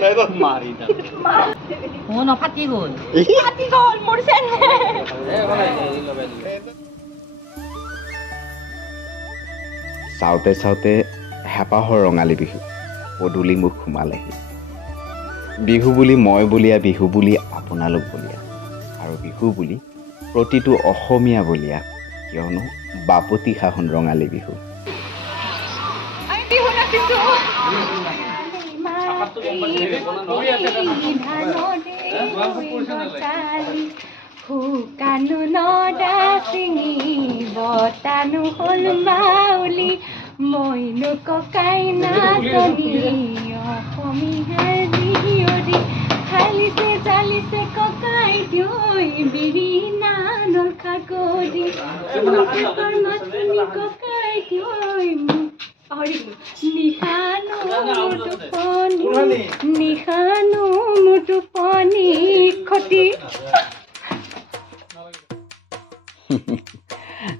নাই তো গ'ল। ফাটি গ'ল। চাওঁতে চাওঁতে হেঁপাহৰ ৰঙালী বিহু। পদূলি মুখ সোমালেহি। বিহু বুলি মই বুলিয়া বিহু বুলি আপোনালোক বুলিয়া। আৰু বিহু বুলি প্ৰতিটো অসমীয়া বুলিয়া। কিয়নো বাপতি সাহোন ৰঙালী বিহু। আমি বিহু নাচিছো শুকানো নদা চিঙি বতানো হ'ল মাউলি মইনো ককাই নাচনি অসমীয়াৰ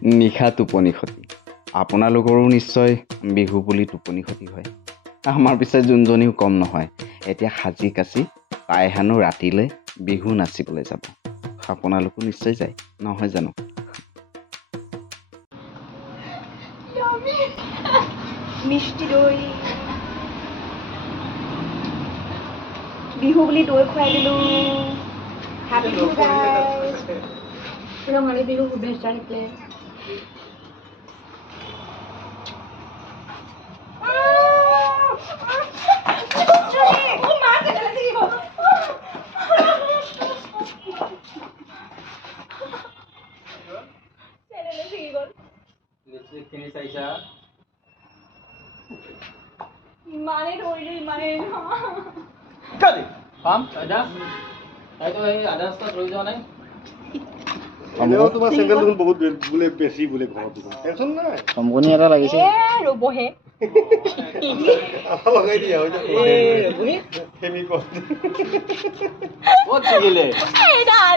নিশা টোপনি ক্ষতি। আপোনালোকৰো নিশ্চয় বিহু বুলি টোপনি ক্ষতি হয়। আমাৰ পিছে যোনজনীও কম নহয় এতিয়া সাজি কাচি তাই হেনো ৰাতিলৈ বিহু নাচিবলৈ যাব। আপোনালোকো নিশ্চয় যায়, নহয় জানো? মিষ্টি দৈ। বিহু বুলি দৈ খুৱাই দিলো। হাপি ৰঙালী বিহু শুভেচ্ছা থাকিলে পাম আদা। এই নাই। তোমাৰ দেখোন বহুত বে- বোলে বেছি বোলে ঘৰত দেখোন। টেনচন নাই। চম্পনি এটা লাগিছে। ৰ'বহে। লগাই দিয়া ফেমিকল ক'ত থাকিলে এইডাল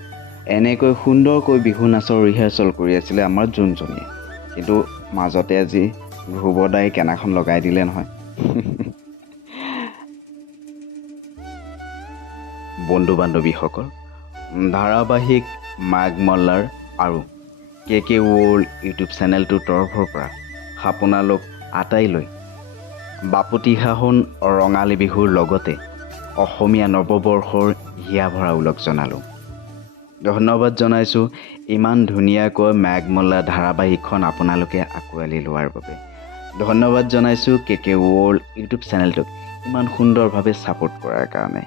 এনেকৈ সুন্দৰকৈ বিহু নাচৰ ৰিহাৰ্চেল কৰি আছিলে আমাৰ যোনজনীয়ে কিন্তু মাজতে আজি ধ্ৰুৱদাই কেনাখন লগাই দিলে নহয়। বন্ধু বান্ধৱীসকল ধাৰাবাহিক মাঘ মল্লাৰ আৰু কে কে ৱৰ্ল্ড ইউটিউব চেনেলটোৰ তৰফৰ পৰা আপোনালোক আটাইলৈ বাপুতি সাহোন ৰঙালী বিহুৰ লগতে অসমীয়া নৱবৰ্ষৰ হিয়া ভৰা ওলগ জনালোঁ। ধন্যবাদ জনাইছোঁ ইমান ধুনীয়াকৈ মেঘ মল্লা ধাৰাবাহিকখন আপোনালোকে আঁকোৱালি লোৱাৰ বাবে। ধন্যবাদ জনাইছোঁ কে কে ৱৰ্ল্ড ইউটিউব চেনেলটোক ইমান সুন্দৰভাৱে ছাপোৰ্ট কৰাৰ কাৰণে।